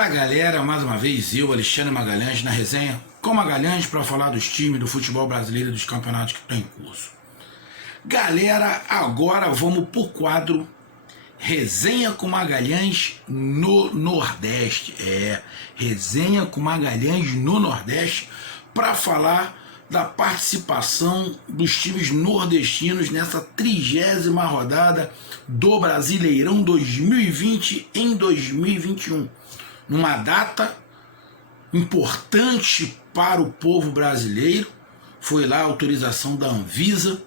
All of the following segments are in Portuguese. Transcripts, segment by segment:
Fala galera, mais uma vez eu, Alexandre Magalhães, na resenha com Magalhães para falar dos times do futebol brasileiro e dos campeonatos que estão em curso. Galera, agora vamos pro quadro Resenha com Magalhães no Nordeste. Resenha com Magalhães no Nordeste para falar da participação dos times nordestinos nessa 30ª rodada do Brasileirão 2020 em 2021. Numa data importante para o povo brasileiro, foi lá a autorização da Anvisa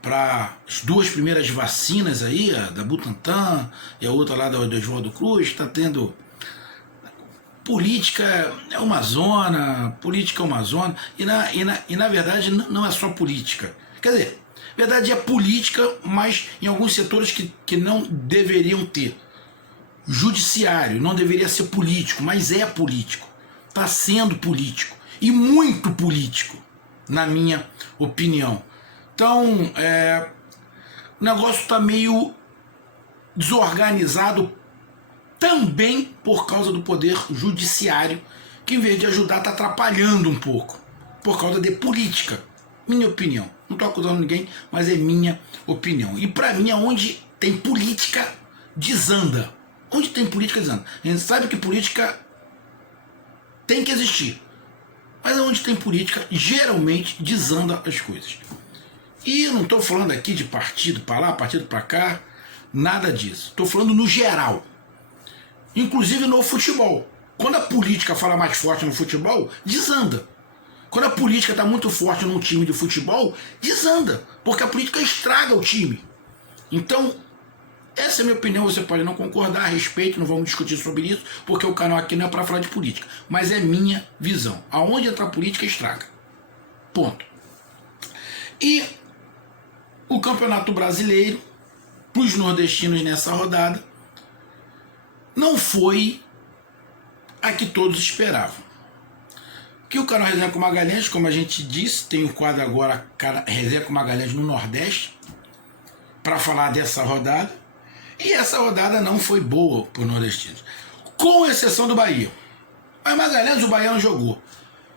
para as duas primeiras vacinas aí, a da Butantan e a outra lá do Oswaldo Cruz. Está tendo política é uma zona, e na verdade não é só política. Quer dizer, na verdade é política, mas em alguns setores que não deveriam ter. Judiciário não deveria ser político, mas é político. Está sendo político. E muito político, na minha opinião. Então, o negócio está meio desorganizado também por causa do poder judiciário, que em vez de ajudar está atrapalhando um pouco, por causa de política. Minha opinião. Não estou acusando ninguém, mas é minha opinião. E para mim, onde tem política, desanda. Onde tem política, desanda. A gente sabe que política tem que existir, mas onde tem política, geralmente desanda as coisas. E eu não estou falando aqui de partido para lá, partido para cá, nada disso. Estou falando no geral. Inclusive no futebol. Quando a política fala mais forte no futebol, desanda. Quando a política está muito forte num time de futebol, desanda. Porque a política estraga o time. Então, essa é a minha opinião. Você pode não concordar, respeito, não vamos discutir sobre isso, porque o canal aqui não é para falar de política. Mas é minha visão. Aonde entra a política, estraga. Ponto. E o Campeonato Brasileiro, para os nordestinos nessa rodada, não foi a que todos esperavam. Que o canal Resenha com Magalhães, como a gente disse, tem o quadro agora Resenha com Magalhães no Nordeste, para falar dessa rodada. E essa rodada não foi boa para os nordestinos, com exceção do Bahia. Mas Magalhães, o Bahia não jogou.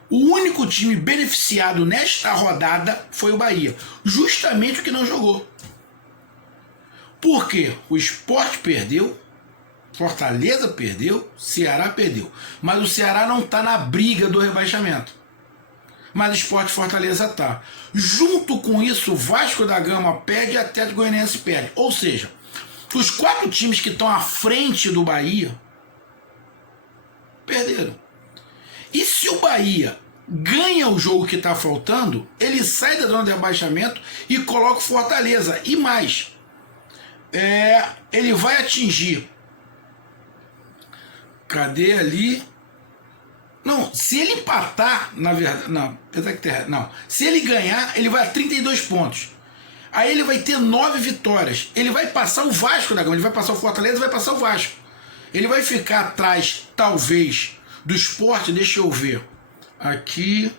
O único time beneficiado nesta rodada foi o Bahia, justamente o que não jogou. Por quê? O Sport perdeu, Fortaleza perdeu, Ceará perdeu. Mas o Ceará não está na briga do rebaixamento. Mas o Sport e Fortaleza está. Junto com isso, o Vasco da Gama perde e o Atlético Goianiense perde. Ou seja, os 4 times que estão à frente do Bahia perderam. E se o Bahia ganha o jogo que está faltando, ele sai da zona de rebaixamento e coloca o Fortaleza. E mais, ele vai atingir... Cadê ali? Não, se ele empatar, na verdade... Não, apesar que não. Se ele ganhar, ele vai a 32 pontos. Aí ele vai ter 9 vitórias. Ele vai passar o Vasco da Gama, ele vai passar o Fortaleza e vai passar o Vasco. Ele vai ficar atrás, talvez, do Sport, deixa eu ver. Aqui,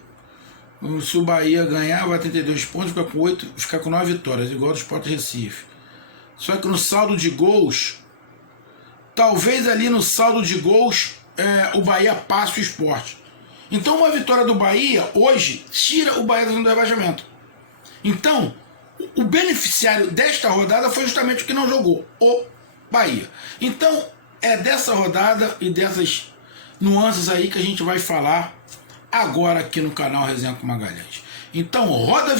se o Bahia ganhar, vai a 32 pontos, fica com 8, fica com 9 vitórias, igual do Sport Recife. Só que no saldo de gols, talvez ali no saldo de gols, o Bahia passe o Sport. Então uma vitória do Bahia, hoje, tira o Bahia da zona do rebaixamento. Então, o beneficiário desta rodada foi justamente o que não jogou, o Bahia. Então, é dessa rodada e dessas nuances aí que a gente vai falar agora aqui no canal Resenha com Magalhães. Então, roda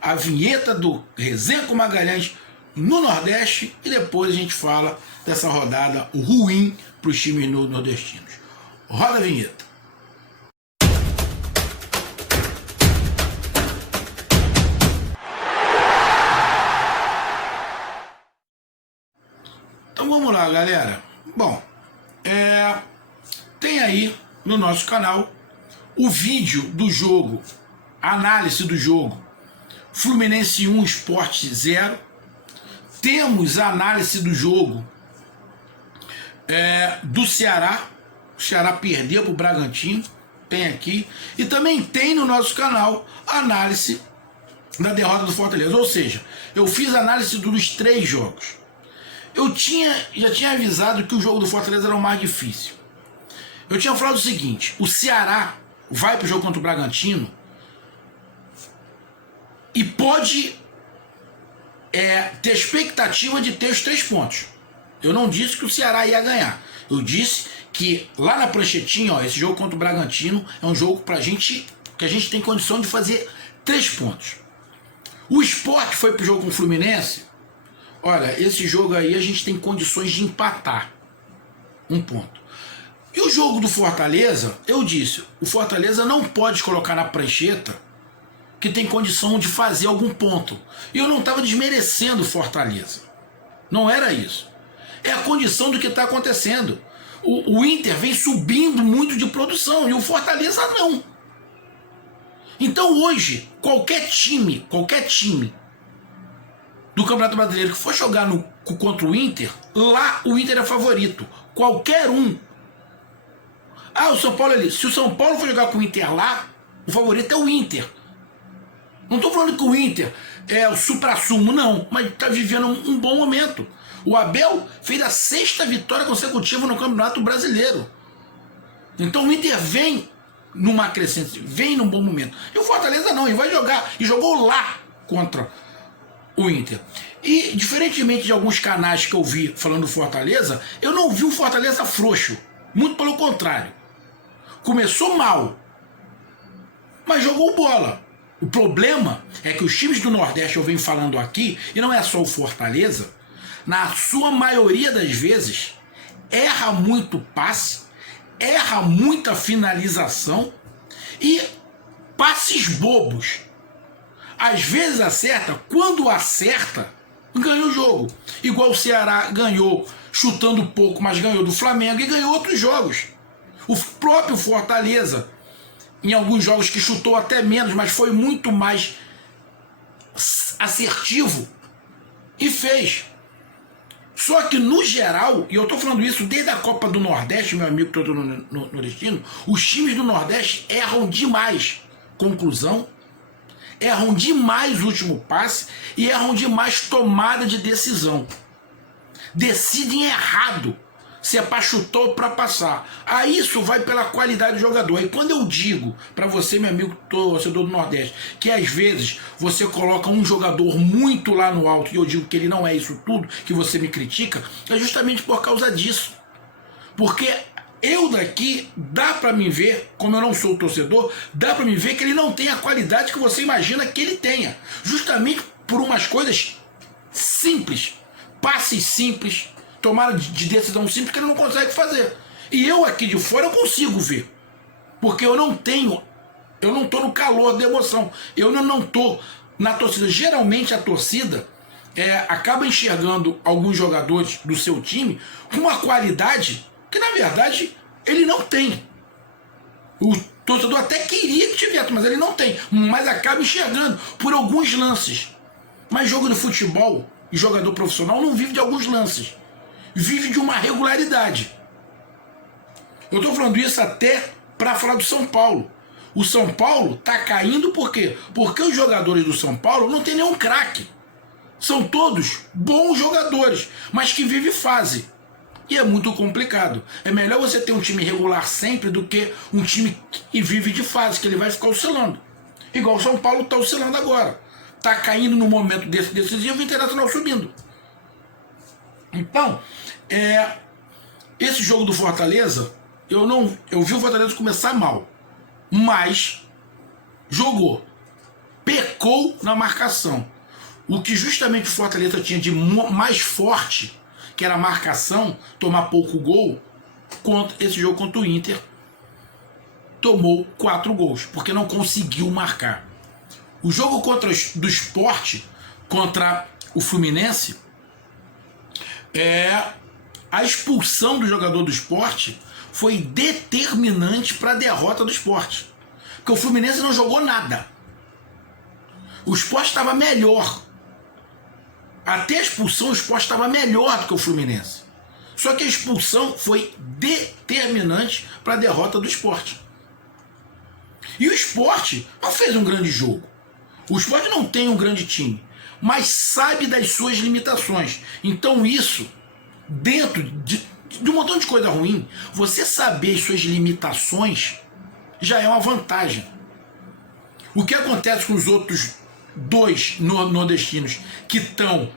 a vinheta do Resenha com Magalhães no Nordeste, e depois a gente fala dessa rodada ruim para os times nordestinos. Roda a vinheta. Então vamos lá, galera. Bom, tem aí no nosso canal o vídeo do jogo, a análise do jogo Fluminense 1, Sport 0. Temos a análise do jogo do Ceará. O Ceará perdeu para o Bragantino, tem aqui. E também tem no nosso canal a análise da derrota do Fortaleza. Ou seja, eu fiz a análise dos 3 jogos. Já tinha avisado que o jogo do Fortaleza era o mais difícil. Eu tinha falado o seguinte: o Ceará vai para o jogo contra o Bragantino e pode ter expectativa de ter os 3 pontos. Eu não disse que o Ceará ia ganhar. Eu disse que lá na pranchetinha, esse jogo contra o Bragantino é um jogo que a gente tem condição de fazer 3 pontos. O Sport foi pro jogo com o Fluminense. Olha, esse jogo aí a gente tem condições de empatar 1 ponto. E o jogo do Fortaleza, eu disse, o Fortaleza não pode colocar na prancheta que tem condição de fazer algum ponto. E eu não estava desmerecendo o Fortaleza. Não era isso. É a condição do que está acontecendo. O Inter vem subindo muito de produção e o Fortaleza não. Então hoje, qualquer time do Campeonato Brasileiro que for jogar contra o Inter, lá o Inter é favorito. Qualquer um. Ah, o São Paulo ali. Se o São Paulo for jogar com o Inter lá, o favorito é o Inter. Não estou falando que o Inter é o supra-sumo, não, mas está vivendo um bom momento. O Abel fez a 6ª vitória consecutiva no Campeonato Brasileiro. Então o Inter vem numa crescente, vem num bom momento. E o Fortaleza não, ele vai jogar, e jogou lá contra o Inter. E diferentemente de alguns canais que eu vi falando do Fortaleza, eu não vi o Fortaleza frouxo. Muito pelo contrário. Começou mal, mas jogou bola. O problema é que os times do Nordeste, eu venho falando aqui, e não é só o Fortaleza, na sua maioria das vezes, erra muito passe, erra muita finalização e passes bobos. Às vezes acerta, quando acerta, ganha o jogo. Igual o Ceará ganhou chutando pouco, mas ganhou do Flamengo e ganhou outros jogos. O próprio Fortaleza, em alguns jogos que chutou até menos, mas foi muito mais assertivo e fez. Só que no geral, e eu estou falando isso desde a Copa do Nordeste, meu amigo todo nordestino, os times do Nordeste erram demais conclusão, erram demais o último passe e erram demais tomada de decisão. Decidem errado se é para chutar ou para passar. Aí isso vai pela qualidade do jogador. E quando eu digo para você, meu amigo torcedor do Nordeste, que às vezes você coloca um jogador muito lá no alto e eu digo que ele não é isso tudo, que você me critica, é justamente por causa disso. Porque eu daqui, dá para me ver, como eu não sou torcedor, dá para me ver que ele não tem a qualidade que você imagina que ele tenha. Justamente por umas coisas simples, passes simples, tomada de decisão simples que ele não consegue fazer. E eu aqui de fora eu consigo ver. Porque eu não estou no calor da emoção. Eu não estou na torcida. Geralmente a torcida acaba enxergando alguns jogadores do seu time com uma qualidade que na verdade ele não tem. O torcedor até queria que tivesse, mas ele não tem. Mas acaba enxergando por alguns lances. Mas jogo de futebol e jogador profissional não vive de alguns lances. Vive de uma regularidade. Eu estou falando isso até para falar do São Paulo. O São Paulo está caindo por quê? Porque os jogadores do São Paulo não tem nenhum craque. São todos bons jogadores, mas que vivem fase. E é muito complicado. É melhor você ter um time regular sempre do que um time que vive de fase, que ele vai ficar oscilando. Igual o São Paulo está oscilando agora. Está caindo no momento decisivo e o Internacional subindo. Então, esse jogo do Fortaleza, eu vi o Fortaleza começar mal, mas jogou, pecou na marcação. O que justamente o Fortaleza tinha de mais forte, que era a marcação, tomar pouco gol, esse jogo contra o Inter, tomou 4 gols, porque não conseguiu marcar. O jogo do Sport contra o Fluminense, a expulsão do jogador do Sport foi determinante para a derrota do Sport. Porque o Fluminense não jogou nada. O Sport estava melhor. Até a expulsão, o Sport estava melhor do que o Fluminense. Só que a expulsão foi determinante para a derrota do Sport. E o Sport não fez um grande jogo. O Sport não tem um grande time, mas sabe das suas limitações. Então isso, dentro de um montão de coisa ruim, você saber as suas limitações já é uma vantagem. O que acontece com os outros dois nordestinos que estão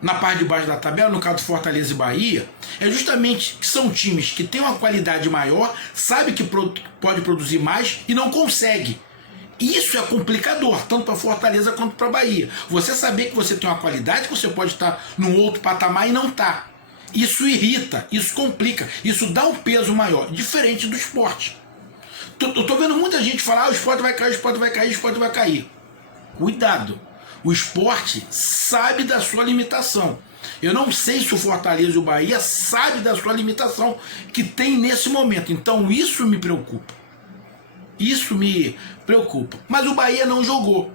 na parte de baixo da tabela, no caso do Fortaleza e Bahia, é justamente que são times que têm uma qualidade maior, sabe que pode produzir mais e não consegue. Isso é complicador, tanto para Fortaleza quanto para Bahia. Você saber que você tem uma qualidade, que você pode estar num outro patamar e não está. Isso irrita, isso complica, isso dá um peso maior, diferente do esporte. Eu tô vendo muita gente falar, o esporte vai cair, o esporte vai cair, o esporte vai cair. Cuidado, o esporte sabe da sua limitação. Eu não sei se o Fortaleza e o Bahia sabem da sua limitação que tem nesse momento. Então isso me preocupa. Isso me preocupa. Mas o Bahia não jogou.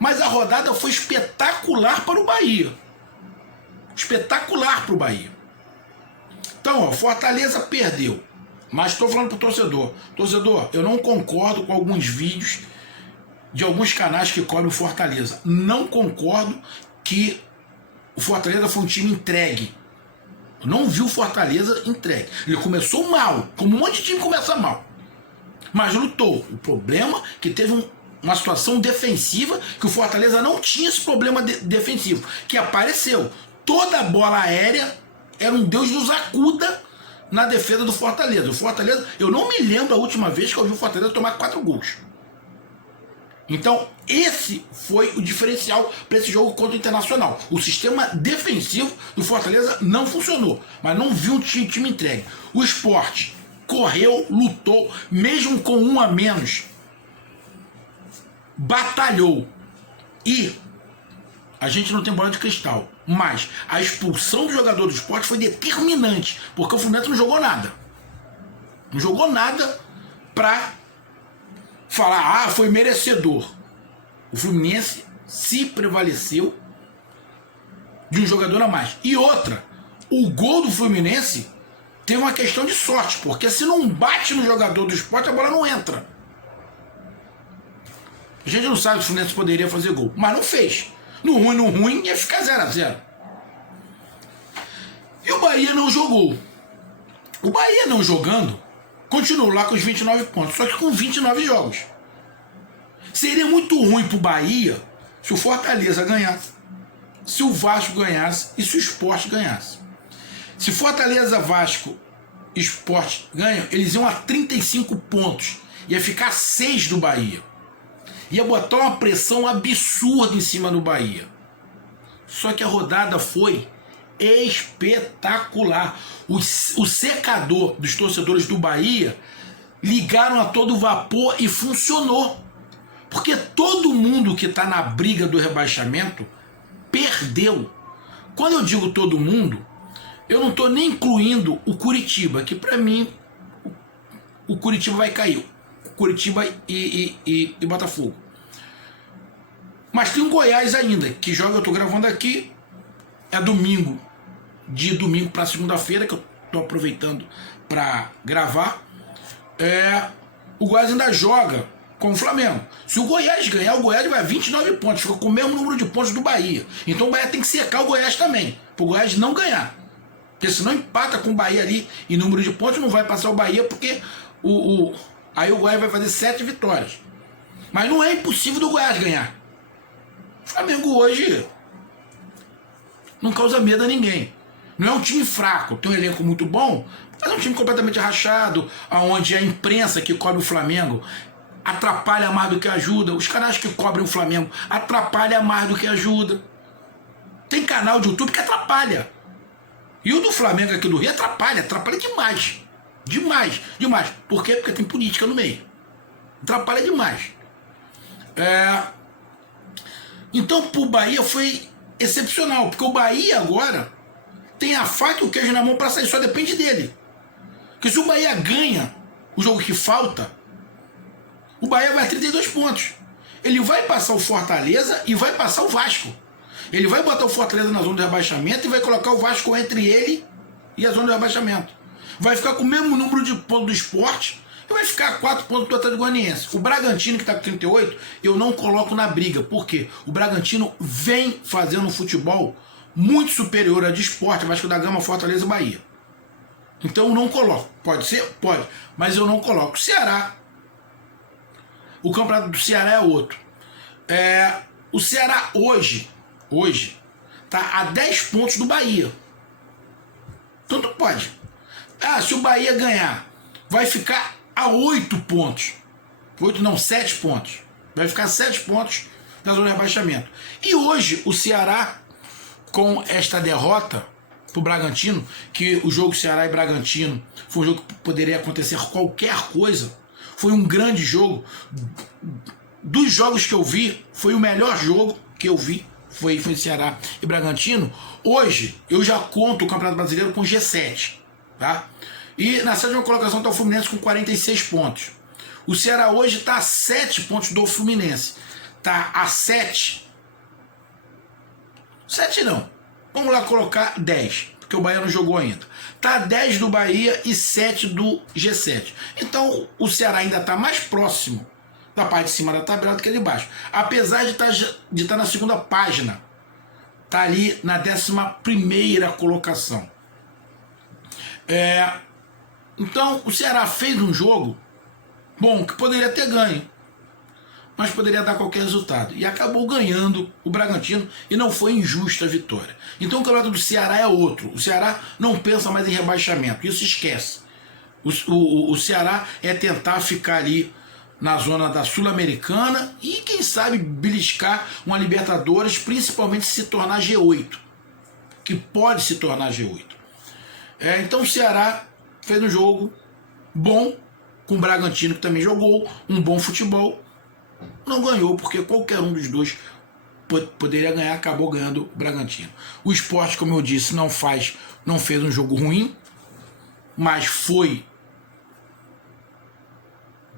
Mas a rodada foi espetacular para o Bahia. Espetacular para o Bahia. Então, ó, Fortaleza perdeu. Mas estou falando para o torcedor. Torcedor, eu não concordo com alguns vídeos de alguns canais que cobrem o Fortaleza. Não concordo que o Fortaleza foi um time entregue. Eu não vi o Fortaleza entregue. Ele começou mal, como um monte de time começa mal. Mas lutou. O problema é que teve uma situação defensiva que o Fortaleza não tinha esse problema defensivo, que apareceu. Toda a bola aérea era um Deus nos acuda na defesa do Fortaleza. O Fortaleza, eu não me lembro a última vez que eu vi o Fortaleza tomar 4 gols. Então, esse foi o diferencial para esse jogo contra o Internacional. O sistema defensivo do Fortaleza não funcionou, mas não viu um time entregue. O Sport correu, lutou, mesmo com 1 a menos, batalhou. E a gente não tem bola de cristal, mas a expulsão do jogador do Sport foi determinante, porque o Fluminense não jogou nada. Não jogou nada para falar, ah, foi merecedor. O Fluminense se prevaleceu de um jogador a mais. E outra, o gol do Fluminense tem uma questão de sorte, porque se não bate no jogador do Sport, a bola não entra. A gente não sabe se o Fluminense poderia fazer gol, mas não fez. No ruim, ia ficar 0 a 0. E o Bahia não jogou. O Bahia não jogando, continuou lá com os 29 pontos, só que com 29 jogos. Seria muito ruim pro Bahia se o Fortaleza ganhasse, se o Vasco ganhasse e se o Sport ganhasse. Se Fortaleza, Vasco e Sport ganham, eles iam a 35 pontos. Ia ficar 6 do Bahia. Ia botar uma pressão absurda em cima do Bahia. Só que a rodada foi espetacular. O secador dos torcedores do Bahia ligaram a todo vapor e funcionou. Porque todo mundo que está na briga do rebaixamento perdeu. Quando eu digo todo mundo, eu não estou nem incluindo o Curitiba, que para mim o Curitiba vai cair. Curitiba e Botafogo. Mas tem um Goiás ainda, que joga, eu estou gravando aqui, é domingo, de domingo para segunda-feira, que eu estou aproveitando para gravar. O Goiás ainda joga com o Flamengo. Se o Goiás ganhar, o Goiás vai a 29 pontos, fica com o mesmo número de pontos do Bahia. Então o Bahia tem que secar o Goiás também, para o Goiás não ganhar. Porque senão empata com o Bahia ali em número de pontos, não vai passar o Bahia, porque aí o Goiás vai fazer 7 vitórias. Mas não é impossível do Goiás ganhar. O Flamengo hoje não causa medo a ninguém. Não é um time fraco, tem um elenco muito bom, mas é um time completamente rachado, onde a imprensa que cobre o Flamengo atrapalha mais do que ajuda. Os canais que cobrem o Flamengo atrapalham mais do que ajuda. Tem canal de YouTube que atrapalha. E o do Flamengo aqui do Rio atrapalha demais. Demais. Por quê? Porque tem política no meio. Atrapalha demais. Então, pro Bahia foi excepcional, porque o Bahia agora tem a faca e o queijo na mão para sair, só depende dele. Porque se o Bahia ganha o jogo que falta, o Bahia vai a 32 pontos. Ele vai passar o Fortaleza e vai passar o Vasco. Ele vai botar o Fortaleza na zona de rebaixamento e vai colocar o Vasco entre ele e a zona de rebaixamento. Vai ficar com o mesmo número de pontos do Sport e vai ficar a 4 pontos do Atlético Goianiense. O Bragantino, que está com 38, eu não coloco na briga. Por quê? O Bragantino vem fazendo um futebol muito superior a de Sport, Vasco da Gama, Fortaleza e Bahia. Então eu não coloco. Pode ser? Pode. Mas eu não coloco. Ceará. O campeonato do Ceará é outro. O Ceará hoje tá a 10 pontos do Bahia. Tanto pode. Se o Bahia ganhar, vai ficar a 8 pontos. 8 não, 7 pontos. Vai ficar 7 pontos na zona de rebaixamento. E hoje o Ceará, com esta derrota pro Bragantino, que o jogo Ceará e Bragantino foi um jogo que poderia acontecer qualquer coisa, foi um grande jogo. Dos jogos que eu vi, foi o melhor jogo que eu vi, foi Ceará e Bragantino. Hoje eu já conto o Campeonato Brasileiro com G7, tá? E na sétima colocação está o Fluminense com 46 pontos. O Ceará hoje está a 7 pontos do Fluminense. Está a 7. 7 não. Vamos lá colocar 10, porque o Bahia não jogou ainda. Está a 10 do Bahia e 7 do G7. Então o Ceará ainda está mais próximo da parte de cima da tabela do que de baixo. Apesar de estar na segunda página. Está ali na 11ª colocação. Então o Ceará fez um jogo bom, que poderia ter ganho, mas poderia dar qualquer resultado. E acabou ganhando o Bragantino e não foi injusta a vitória. Então o campeonato do Ceará é outro. O Ceará não pensa mais em rebaixamento, isso esquece. O Ceará é tentar ficar ali na zona da Sul-Americana e quem sabe beliscar uma Libertadores, principalmente se tornar G8, que pode se tornar G8. Então o Ceará fez um jogo bom com o Bragantino, que também jogou um bom futebol. Não ganhou, porque qualquer um dos dois poderia ganhar, acabou ganhando o Bragantino. O Sport, como eu disse, não fez um jogo ruim, mas foi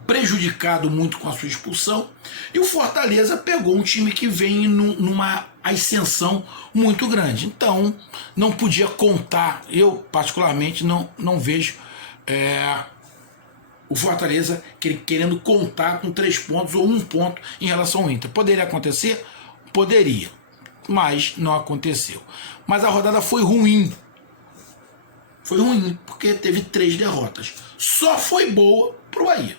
prejudicado muito com a sua expulsão. E o Fortaleza pegou um time que vem numa ascensão muito grande. Então, não podia contar. Eu, particularmente, não vejo o Fortaleza querendo contar com 3 pontos ou 1 ponto em relação ao Inter. Poderia acontecer? Poderia, mas não aconteceu. Mas a rodada foi ruim. Foi ruim, porque teve 3 derrotas. Só foi boa pro Bahia.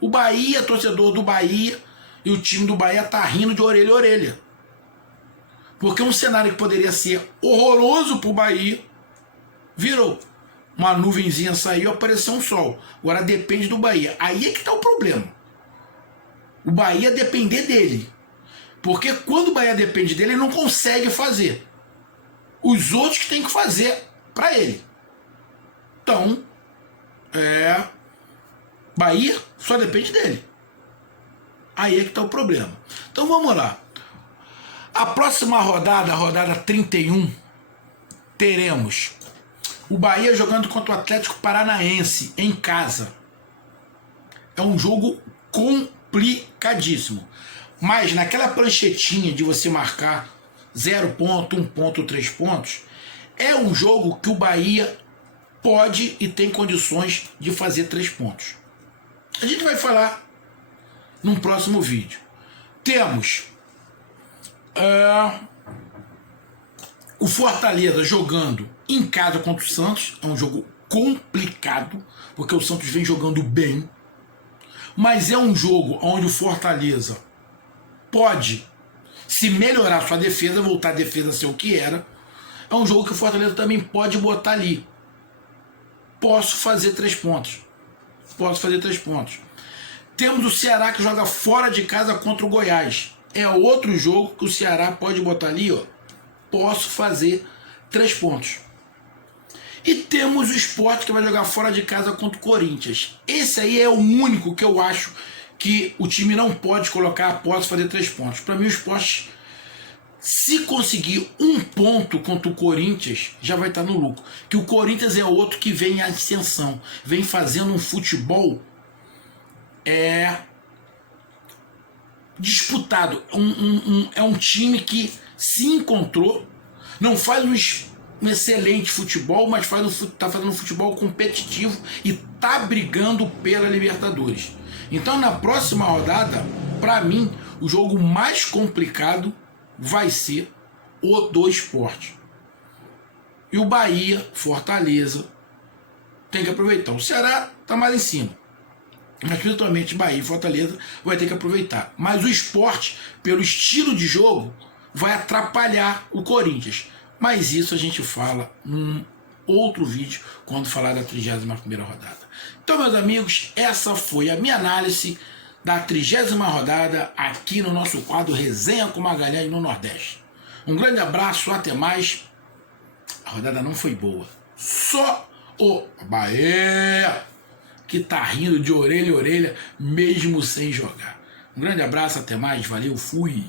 O Bahia, torcedor do Bahia, e o time do Bahia tá rindo de orelha a orelha. Porque um cenário que poderia ser horroroso pro Bahia, virou. Uma nuvenzinha saiu, apareceu um sol. Agora depende do Bahia. Aí é que tá o problema. O Bahia depender dele. Porque quando o Bahia depende dele, ele não consegue fazer. Os outros que tem que fazer para ele. Então, Bahia só depende dele. Aí é que tá o problema. Então vamos lá. A próxima rodada, a rodada 31, teremos o Bahia jogando contra o Atlético Paranaense em casa. É um jogo complicadíssimo. Mas naquela pranchetinha de você marcar 0 ponto, 1 ponto, 3 pontos, é um jogo que o Bahia pode e tem condições de fazer 3 pontos. A gente vai falar num próximo vídeo. Temos o Fortaleza jogando em casa contra o Santos. É um jogo complicado, porque o Santos vem jogando bem. Mas é um jogo onde o Fortaleza pode, se melhorar sua defesa, voltar a defesa a ser o que era. É um jogo que o Fortaleza também pode botar ali. Posso fazer 3 pontos. Posso fazer 3 pontos. Temos o Ceará que joga fora de casa contra o Goiás. É outro jogo que o Ceará pode botar ali, ó. Posso fazer 3 pontos. E temos o Sport que vai jogar fora de casa contra o Corinthians. Esse aí é o único que eu acho que o time não pode colocar, posso fazer 3 pontos. Para mim o Sport, se conseguir 1 ponto contra o Corinthians, já vai estar no lucro. Que o Corinthians é outro que vem em ascensão, vem fazendo um futebol disputado. É um time que se encontrou, não faz um excelente futebol, mas está fazendo um futebol competitivo e está brigando pela Libertadores. Então na próxima rodada, para mim, o jogo mais complicado vai ser o do Sport. E o Bahia, Fortaleza, tem que aproveitar. O Ceará está mais em cima, mas principalmente Bahia e Fortaleza vai ter que aproveitar. Mas o Sport, pelo estilo de jogo, vai atrapalhar o Corinthians. Mas isso a gente fala num outro vídeo, quando falar da 31ª rodada. Então, meus amigos, essa foi a minha análise da 30ª rodada aqui no nosso quadro Resenha com Magalhães no Nordeste. Um grande abraço, até mais. A rodada não foi boa. Só o Bahia que tá rindo de orelha a orelha, mesmo sem jogar. Um grande abraço, até mais, valeu, fui!